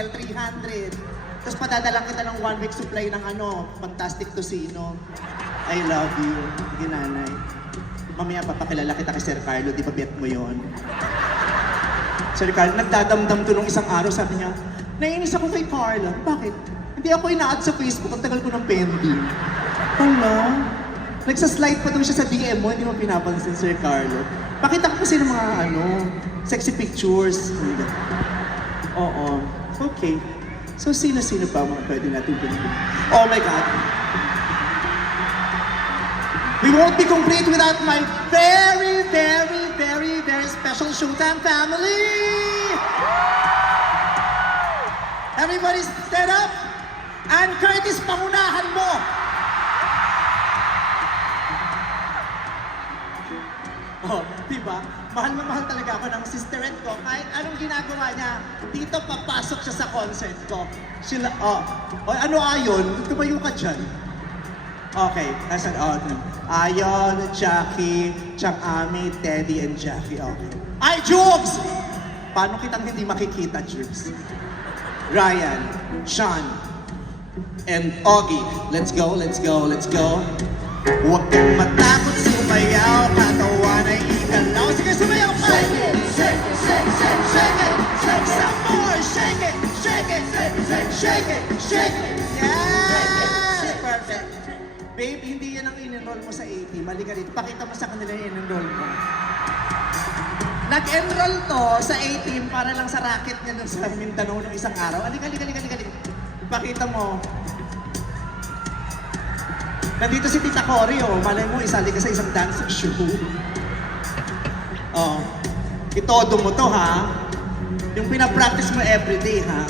L300. Tapos padadalang kita ng 1 week supply ng Fantastic Tocino. I love you, ginanay. Mamaya papakilala kita kay Sir Carlo, di ba bet mo yon? Sir Carlo, nagdadamdam to nung isang araw, sabi niya, naiinis ako kay Carla. Bakit? Hindi ako ina-add sa Facebook, ang tagal ko ng pending. Hala? Nagsaslide pa daw siya sa DM mo, hindi mo pinapansin, Sir Carlo. Pakita ko kasi ng mga sexy pictures. Oo. Okay. So, sino-sino pa mga pwede natin pinagin? Oh my God. We won't be complete without my very, very, very, very special Showtime family! Everybody stand up! And Curtis, pangunahan mo! Oh, diba? Mahal na mahal talaga ako ng sisterette ko. Kahit anong ginagawa niya, dito papasok siya sa concert ko. Sila, ano ayon? Tumayo ka dyan. Okay, nasan? Ayon, Jackie, Chang Ami, Teddy, and Jackie. Okay. Ay, Jubes! Paano kitang hindi makikita, Jubes? Ryan, Sean, and Augie. Let's go, let's go, let's go. Huwag kang matakot, sumayaw, katawan ay ikalaw. Sige, sumayaw pa! Shake it, shake it, shake it, shake it, shake it, some more! Shake it, shake it, shake it, shake it, yes! Perfect. Babe, hindi yan ang in-enroll mo sa A-Team. Halika rito, pakita mo sa kanila yung in-enroll mo. Nag-enroll to sa A-Team para lang sa racket niya dun sa Mindanao ng isang araw. Halika. Pakita mo. Nandito si Tita Cory, malay mo, isali ka sa isang dance show. Itodo mo to, ha? Yung pinapractice mo everyday, ha?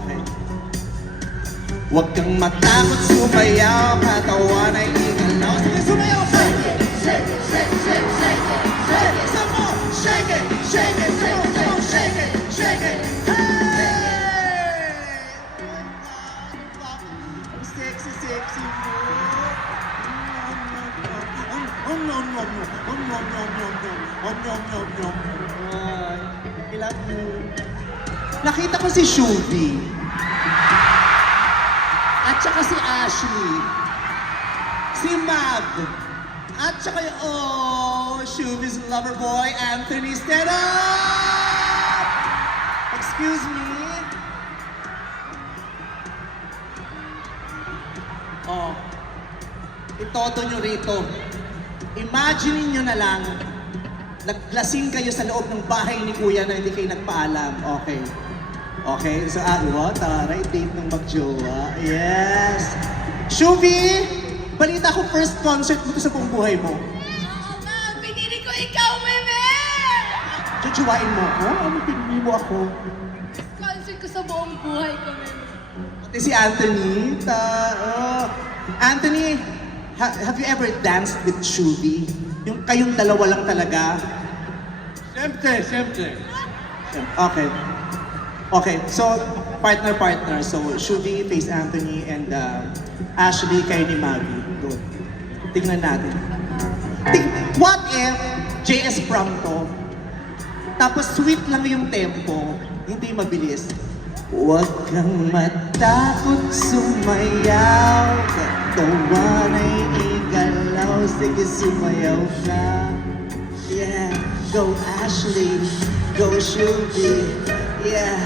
Okay. Huwag kang matakot, sumayaw, katawan ay igalaw. Sige, sumayaw pa! Shake it, shake it, shake it, shake it, shake it, some more! Shake it, shake it, shake it, shake it, shake it, hey! Sexy, sexy mo. I love you. Nakita ko si Shuvi. At saka si Ashley. Si Mag. At saka Shuvi's lover boy, Anthony. Stand up! Excuse me? Itoto nyo rito. Imagine nyo na lang, naglasing kayo sa loob ng bahay ni Kuya na hindi kayo nagpaalam. Okay. Okay, so taray, date ng magjowa. Yes! Shuvi! Balita ko first concert mo to sa buong buhay mo. Oo nga, pinili ko ikaw, bebe! Chuchuwain mo ako? Ano pinili mo ako? Concert ko sa buong buhay ko, bebe. Pati si Anthony. Anthony, have you ever danced with Shuvi? Yung kayong dalawa lang talaga? Siyempre. Okay. Okay, so partner. So Shuvi face Anthony and Ashley kay ni Maggie. Good. Tingnan natin. What if JS prom to? Tapos sweet lang yung tempo, hindi mabilis. Huwag kang matakot, sumayaw, katawan ay igalaw, sige sumayaw ka. Yeah, go Ashley, go Shuvi. Yeah,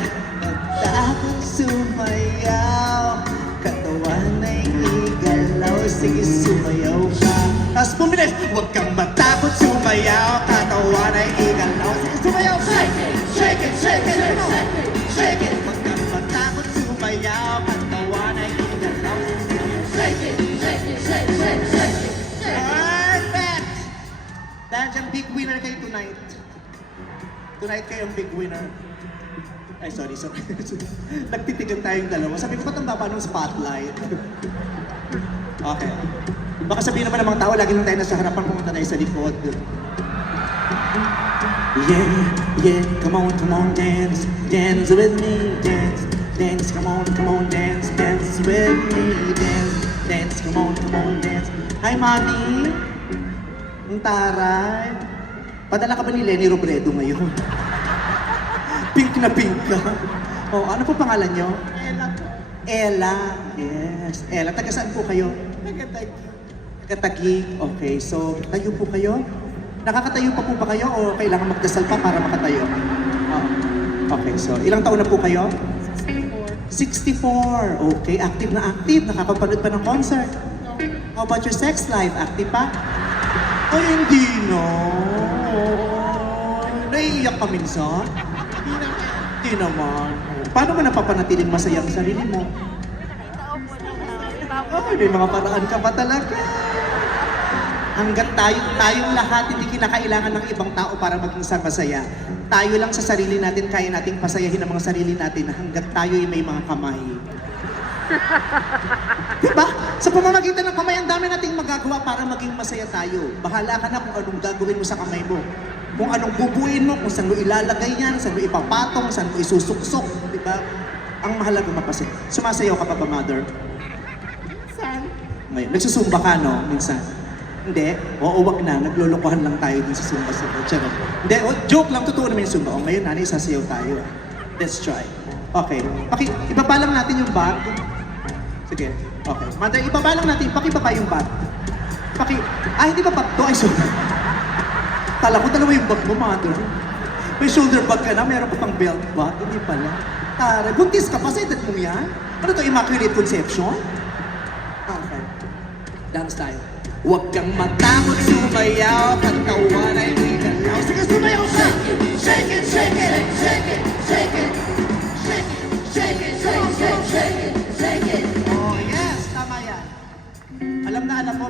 matakot, sumayaw, katawan ay igalaw, sige sumayaw ka. Tapos bumilis, huwag kang matakot, sumayaw, katawan ay igalaw, sige sumayaw ka. Shake it, shake it, shake it, shake it, shake it. Huwag kang matakot, sumayaw, katawan ay igalaw, shake it, shake it, shake it, shake it, shake it. Perfect! Dahil dyan, big winner kayo tonight. Tonight kayo ang big winner. Ay, sorry. Nagtitigan tayong dalawa. Sabi ko, ba't ang baba ng spotlight? Okay. Baka sabihin naman ng mga tao, lagi lang tayo nasa harapan, pumunta tayo sa likod. Yeah, come on, dance with me, dance, come on, dance with me, dance, come on, dance. Hi, Mami! Ang taray. Padala ka ba ni Lenny Robredo ngayon? Pink na pink ka. Oh, ano po pangalan nyo? Ella po. Ella. Yes. Ella, taga saan po kayo? Nagatag. Taga-Taguig. Okay, so tayo po kayo? Nakakatayo pa po ba kayo o kailangan magdasal pa para makatayo? Oh. Okay, so ilang taon na po kayo? 64. Okay, active na active. Nakakapanood pa ng concert. How about your sex life? Active pa? Ay, hindi no. Naiiyak ka minsan? Hindi naman. Paano mo napapanatiling masaya ang sarili mo? Ay, may mga paraan ka pa talaga. Hanggat tayong lahat hindi kinakailangan ng ibang tao para maging masaya. Tayo lang sa sarili natin, kaya nating pasayahin ang mga sarili natin hanggat tayo ay may mga kamay. Diba? Sa pamamagitan ng kamay, ang dami nating magagawa para maging masaya tayo. Bahala ka na kung anong gagawin mo sa kamay mo. Kung anong bubuin mo, kung saan mo ilalagay yan, saan mo ipapatong, saan mo isusuksok. Diba? Ang mahalaga mapasaya. Sumasayaw ka pa ba, mother? Saan? Ngayon, nagsusumba ka, no? Minsan. Hindi. Oo, wag na. Naglulukuhan lang tayo din sa Zumba. Charot. Hindi, joke lang. Totoo naman yung Zumba. O, ngayon, nanay, sasayaw tayo. Let's try. Okay. Ibaba lang natin yung bag. Sige. Okay. Mother, ibaba lang natin. Pakibaba yung bag. Hindi ba bag to? Ay, sorry. Kala ko dalawa yung bag mo, mother. May shoulder bag ka na. Meron ka pang belt bag. Hindi pala. Tara, buntis ka pa sa edad mo yan? Ano to? Immaculate Conception? Okay. Dance tayo. Huwag kang matakot sumayaw, katawan ay may galaw. Sige, sumayaw ka! Shake it, shake it, shake it, shake it, shake it, shake it, shake it, shake it, shake it, shake it. Oh, yes! Tama yan. Alam na alam mo,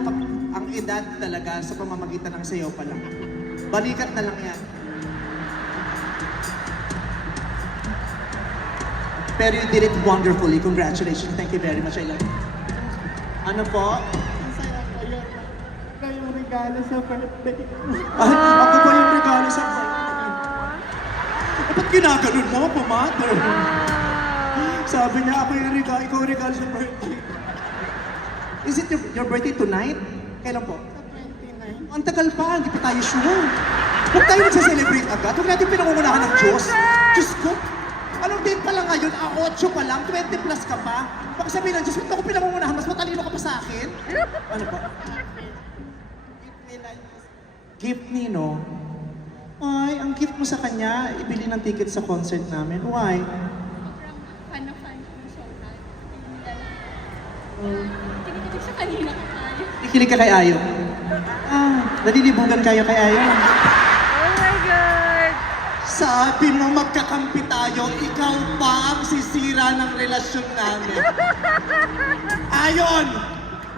ang edad talaga sa pamamagitan ng sayaw pa lang. Balikat na lang yan. Pero you did it wonderfully. Congratulations. Thank you very much. I love you. Ano po? Masaya ko yun. Kayong regalo sa birthday ko. Ay, ako ba yung regalo sa birthday? Ba't ginaganon mo ako, mother? Sabi niya, ako yung regalo, ikaw yung regalo sa birthday. Is it your birthday tonight? Kailan po? Sa 29. Ang tagal pa, hindi pa tayo sure. Huwag tayo magsa-celebrate agad. Huwag natin pinangungunahan ng Diyos. Diyos ko, anong date pa lang ngayon? 8 pa lang, 20 plus ka pa. Baka sabihin ng Diyos, ba't ako pinangungunahan? Mas matalino ka pa sa akin? Ano ba? Gift ni, no? Ay, ang gift mo sa kanya, ibili ng ticket sa concert namin. Why? Sobrang fan na fan ko ng show na. Tinig-tinig siya kanina ko tayo. Ikilig ka kay Ayo. Nalilibugan kayo kay Ayo. Oh my God! Sabi mo magkakampi tayo, ikaw pa ang sisira ng relasyon namin. Ayon!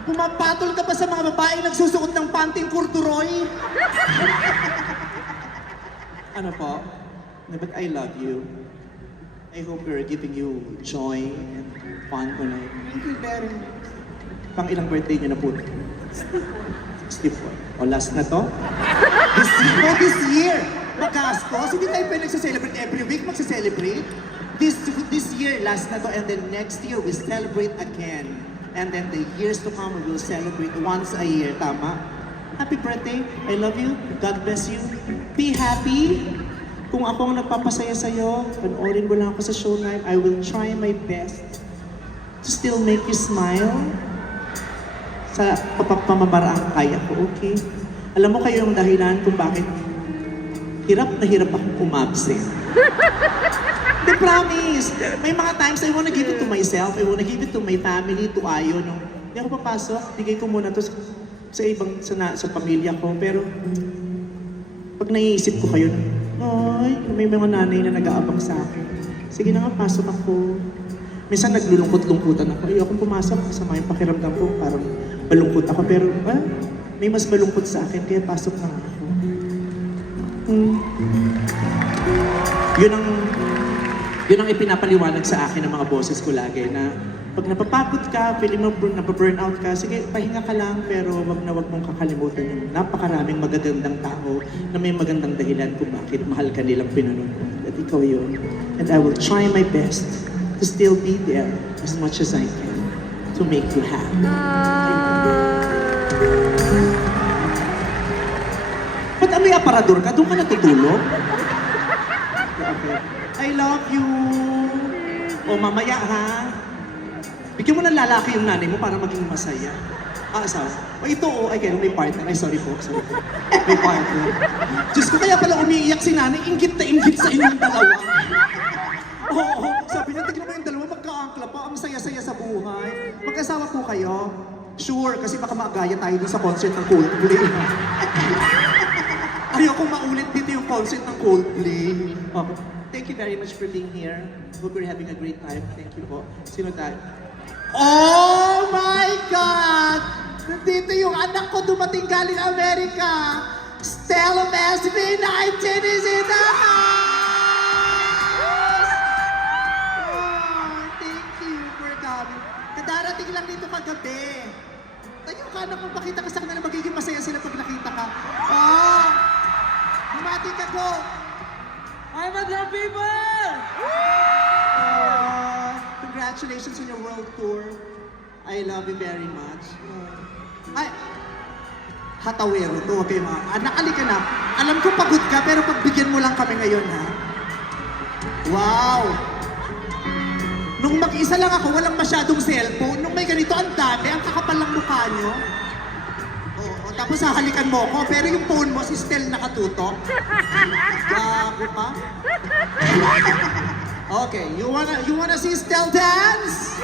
Pumapatol ka pa sa mga babaeng nagsusuot ng panting kurturoy? Ano po? No, but I love you. I hope we're giving you joy and fun tonight. Thank you very much. Pang ilang birthday niyo na po? 64. O last na to? This year! Magastos? Hindi tayo pwede nagsa-celebrate every week, magsa-celebrate. This year, last na to, and then next year, we celebrate again. And then the years to come, we will celebrate once a year. Tama? Happy birthday. I love you. God bless you. Be happy. Kung ako ang nagpapasaya sa'yo, panoorin mo lang ako sa show night, I will try my best to still make you smile sa pamamaraang kaya ko, okay? Alam mo kayo yung dahilan kung bakit hirap na hirap akong umabsent. The promise! May mga times I wanna give it to myself, I wanna give it to my family, to Ayo. No? Hindi ako papasok, bigay ko muna to sa ibang, sa pamilya ko. Pero pag naiisip ko kayo, ay, may mga nanay na nag-aabang sa akin. Sige na nga, pasok ako. Minsan naglulungkot-lungkutan ako. Ayokong pumasok, masama yung pakiramdam ko, parang malungkot ako. Pero may mas malungkot sa akin, kaya pasok na nga ako. Yun ang ipinapaliwanag sa akin ng mga boses ko lagi na pag napapagod ka, feeling mo napaburnout ka, sige, pahinga ka lang, pero wag mong kakalimutan yung napakaraming magagandang tao na may magandang dahilan kung bakit mahal ka nilang pinanonood. At ikaw yun. And I will try my best to still be there as much as I can to make you happy. Ba't may aparador ka? Doon ka natutulog? Okay. I love you. O mamaya ha. Bigyan mo ng lalaki yung nanay mo para maging masaya. Ah, asawa. O ito ay kaya may partner. Ay, sorry po. May partner. Diyos ko, kaya pala umiiyak si nanay. Inggit na inggit sa inyong dalawa. Oo, sabi niya, tignan mo yung dalawa, magka-angkla pa. Ang saya-saya sa buhay. Magkasawa po kayo? Sure, kasi baka maagaya tayo dun sa concert ng Coldplay. Ayokong maulit dito yung concert ng Coldplay. Okay. Thank you very much for being here. Hope you're having a great time. Thank you po. Sino tayo? Oh my God! Nandito yung anak ko dumating galing Amerika. Stella SB19 is in the house! Oh, thank you for coming. Kadarating lang dito kagabi. Tayo ka na kung makita ka sa kanila, magiging masaya sila pag nakita ka. Oh! Bumati ka, go! I'm a the people! Congratulations on your world tour. I love you very much. Ay, hatawero to, okay mga. Anak, alika na. Alam ko pagod ka, pero pagbigyan mo lang kami ngayon, ha? Wow! Nung mag-isa lang ako, walang masyadong cellphone. Nung may ganito, ang dami, ang kakapal ng mukha nyo. Oo, tapos hahalikan mo ko, pero yung phone mo, si Stel nakatutok. Gago pa. Okay, you wanna see Stel dance?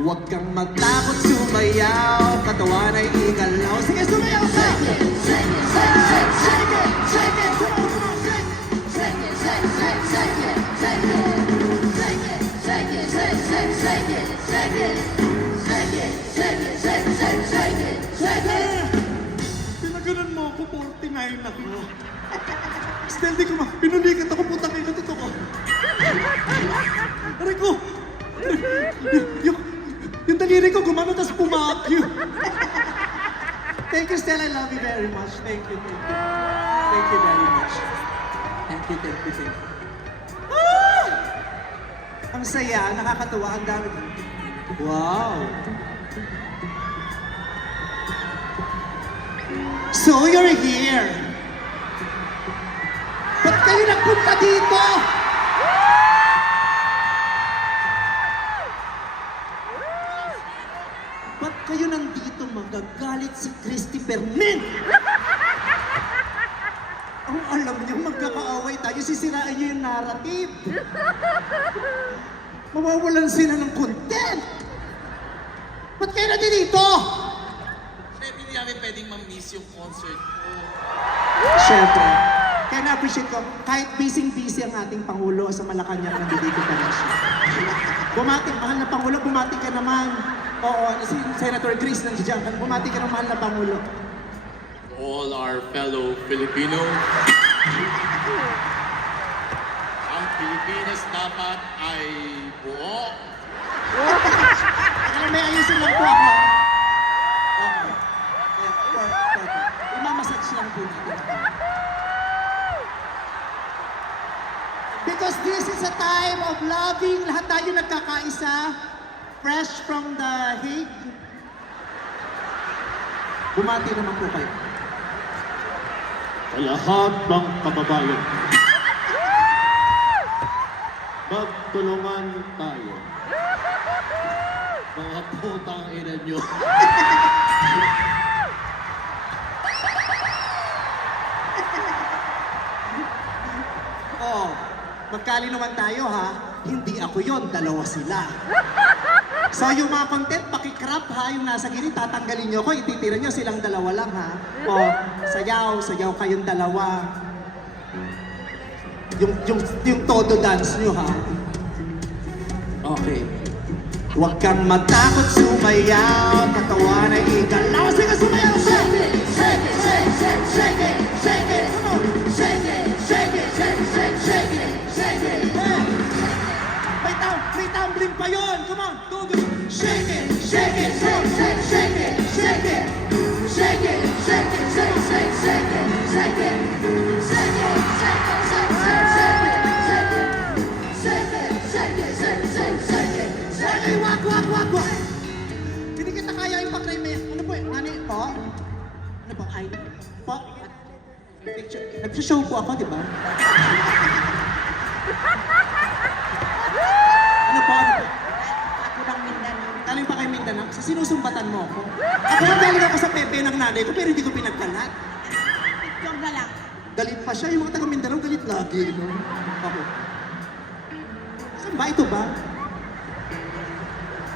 Huwag kang matakot sumayaw, katawan ay igalaw. Sige, sumayaw ka! Pinaganan mo ako, 49 ako. Stel, di ko pinulikat ako, putang ina, totoo. Aray ko! Yung daliri ko gumano, tas pumakyo. Thank you, Stel. I love you very much. Thank you, thank you. Thank you very much. Thank you, thank you, thank you. Ah! Ang saya, nakakatuwa, ang dami. Wow! So, you're here. Ba't kayo nagpunta dito? Ba't kayo nandito magagalit si Christy Fermin? Ang alam niyo, magkakaaway tayo, sisirain niyo yung narrative. Mawawalan sila ng content. Ba't kayo nandito? Siyempre, hindi namin pwedeng ma-miss yung concert ko. Siyempre. Kaya na-appreciate ko, kahit busy-busy ang ating Pangulo sa Malacanang, nandito pa rin siya. Bumati, mahal na Pangulo, bumati ka naman. Oo, si Senator Chris nandiyan. Bumati ka ng mahal na Pangulo. All our fellow Filipino, ang Pilipinas dapat ay buo. May ayusin lang po ako. Okay. Perfect. Imamassage lang po natin. Because this is a time of loving. Lahat tayo nagkakaisa. Fresh from the Hague. Bumati naman po kayo. Sa lahat ng kababayan, magtulungan tayo. Mga putang ina nyo. Oh, magkali naman tayo ha. Hindi ako yon, dalawa sila. So yung mga content, pakikrap ha, yung nasa gilid, tatanggalin nyo ko, ititira nyo silang dalawa lang ha. O, sayaw kayong dalawa. Yung todo dance nyo ha. Okay. Huwag kang matakot sumayaw, katawan ay igalaw. Sige, sumayaw ka! Shake it, shake it, shake it, shake it, come on. Shake it, shake it, shake it, shake it, shake it. May tumbling pa yun! Come on, do it! Shake it, shake it, shake, shake, shake it, shake it. Shake it, shake it, shake, shake, shake it, shake it. Shake it, shake it, shake, shake, shake it, shake it. Shake it, shake it, shake, shake, shake it, shake it. Wag! Hindi kita kaya yung pag-reme. Ano po eh? Nani? Po? Ano po? Ay? Po? Picture. Nag-show po ako, di ba? Ano po? Ako ng Mindanao. Galing pa kay Mindanao? Sa sinusumbatan mo ako? Ako lang galing ako sa pepe ng nanay ko pero hindi ko pinagkalat. Picture na lang. Galit pa siya. Yung mga taga Mindanao galit lagi, no? Okay. Saan ba? Ito ba?